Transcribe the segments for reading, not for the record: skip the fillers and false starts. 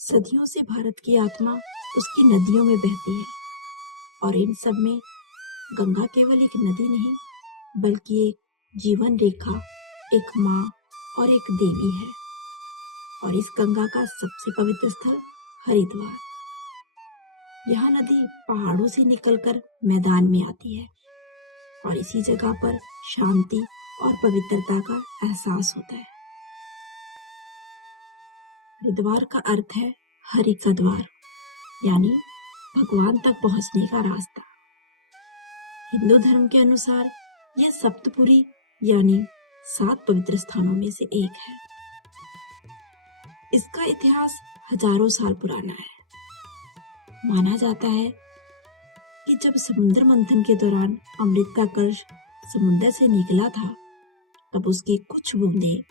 सदियों से भारत की आत्मा उसकी नदियों में बहती है और इन सब में गंगा केवल एक नदी नहीं बल्कि एक जीवन रेखा, एक माँ और एक देवी है। और इस गंगा का सबसे पवित्र स्थल हरिद्वार। यह नदी पहाड़ों से निकलकर मैदान में आती है और इसी जगह पर शांति और पवित्रता का एहसास होता है। हरिद्वार का अर्थ है हरि का द्वार, यानी भगवान तक पहुंचने का रास्ता। हिंदू धर्म के अनुसार यह सप्तपुरी यानी 7 पवित्र स्थानों में से एक है। इसका इतिहास हजारों साल पुराना है। माना जाता है कि जब समुद्र मंथन के दौरान अमृत का कलश समुद्र से निकला था, तब उसकी कुछ बूंदें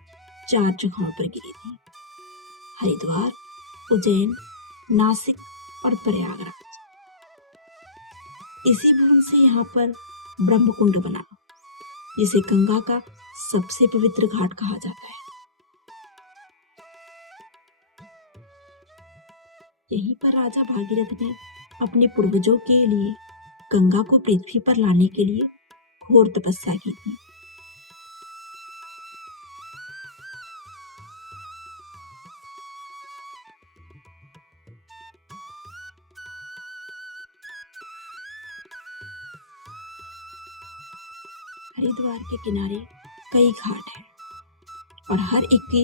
4 जगहों पर गिरी थी: हरिद्वार, उज्जैन, नासिक और प्रयागराज। इसी बूंद से यहाँ पर ब्रह्मकुंड बना, जिसे गंगा का सबसे पवित्र घाट कहा जाता है। यहीं पर राजा भागीरथ ने अपने पूर्वजों के लिए गंगा को पृथ्वी पर लाने के लिए घोर तपस्या की थी। हरिद्वार के किनारे कई घाट हैं और हर एक की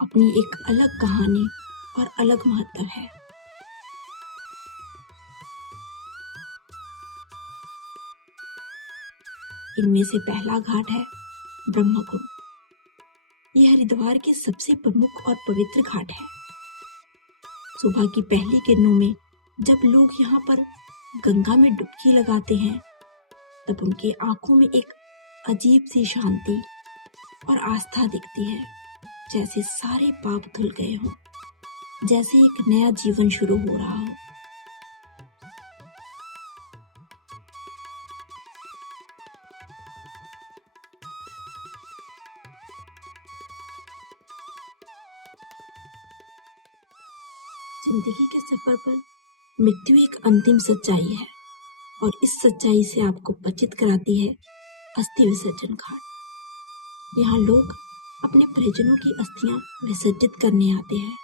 अपनी एक अलग कहानी और अलग महत्व है। इनमें से पहला घाट है ब्रह्मकुंड। यह हरिद्वार के सबसे प्रमुख और पवित्र घाट है। सुबह की पहली किरणों में जब लोग यहाँ पर गंगा में डुबकी लगाते हैं, तब उनकी आंखों में एक अजीब सी शांति और आस्था दिखती है, जैसे सारे पाप धुल गए हों, जैसे एक नया जीवन शुरू हो रहा हो। जिंदगी के सफर पर मृत्यु एक अंतिम सच्चाई है और इस सच्चाई से आपको परिचित कराती है अस्थि विसर्जन घाट। यहाँ लोग अपने परिजनों की अस्थियां विसर्जित करने आते हैं।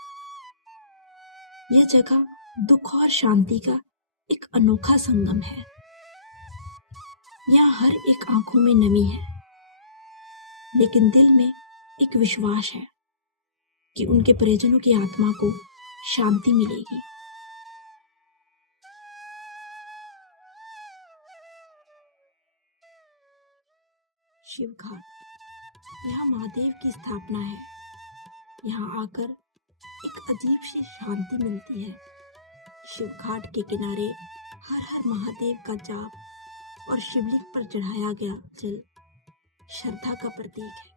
यह जगह दुख और शांति का एक अनोखा संगम है। यहाँ हर एक आंखों में नमी है, लेकिन दिल में एक विश्वास है कि उनके परिजनों की आत्मा को शांति मिलेगी। शिव घाट, यहाँ महादेव की स्थापना है। यहाँ आकर एक अजीब सी शांति मिलती है। शिव घाट के किनारे हर हर महादेव का जाप और शिवलिंग पर चढ़ाया गया जल श्रद्धा का प्रतीक है।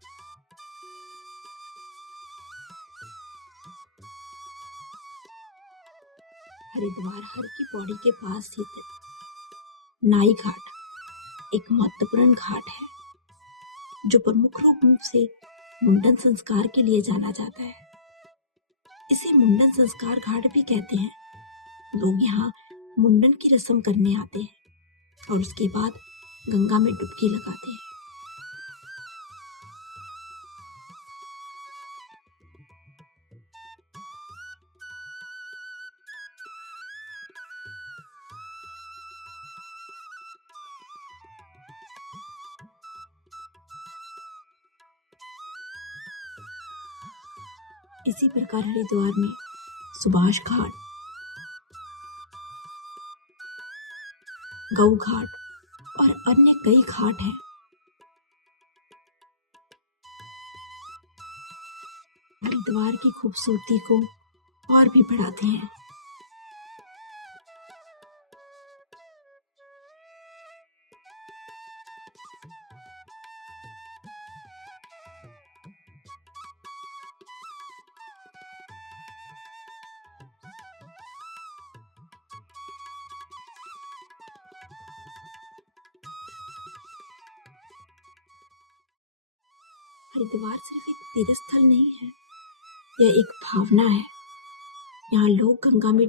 हरिद्वार हर की पौड़ी के पास स्थित नाई घाट एक महत्वपूर्ण घाट है, जो प्रमुख रूप से मुंडन संस्कार के लिए जाना जाता है। इसे मुंडन संस्कार घाट भी कहते हैं। लोग यहाँ मुंडन की रस्म करने आते हैं और उसके बाद गंगा में डुबकी लगाते हैं। इसी प्रकार हरिद्वार में सुभाष घाट, गौ घाट और अन्य कई घाट हैं। हरिद्वार की खूबसूरती को और भी बढ़ाते हैं। हरिद्वार सिर्फ एक तीर्थ स्थल नहीं है, यह एक भावना है। यहाँ लोग गंगा में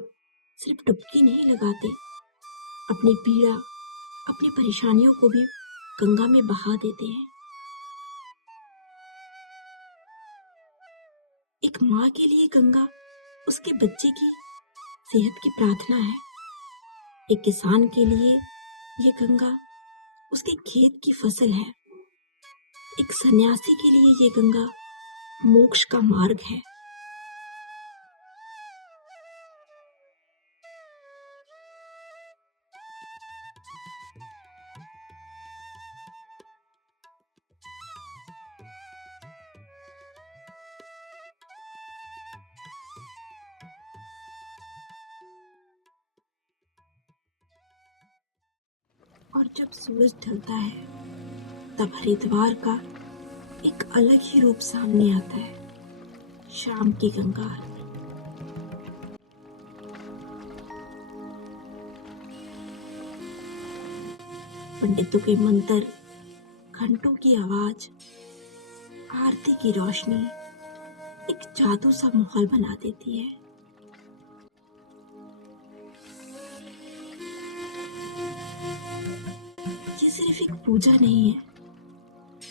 सिर्फ डुबकी नहीं लगाते, अपनी पीड़ा, अपनी परेशानियों को भी गंगा में बहा देते हैं। एक माँ के लिए गंगा उसके बच्चे की सेहत की प्रार्थना है। एक किसान के लिए ये गंगा उसके खेत की फसल है। एक सन्यासी के लिए ये गंगा मोक्ष का मार्ग है। और जब सूरज ढलता है तब हरिद्वार का एक अलग ही रूप सामने आता है, शाम की गंगा आरती। पंडितों के मंत्र, घंटों की आवाज, आरती की रोशनी एक जादू सा माहौल बना देती है। ये सिर्फ एक पूजा नहीं है,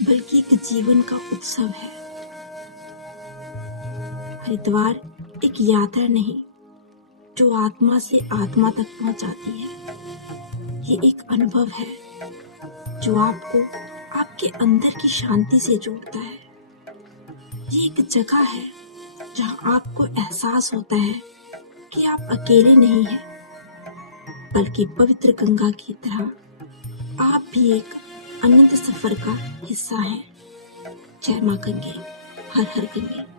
बल्कि एक जीवन का उत्सव है। हरिद्वार एक यात्रा नहीं जो आत्मा से आत्मा तक पहुंचाती है। ये एक अनुभव है जो आपको आपके अंदर की शांति से जोड़ता है। ये एक जगह है जहां आपको एहसास होता है कि आप अकेले नहीं हैं, बल्कि पवित्र गंगा की तरह आप भी एक अनंत सफर का हिस्सा हैं। जय मां गंगे, हर हर गंगे।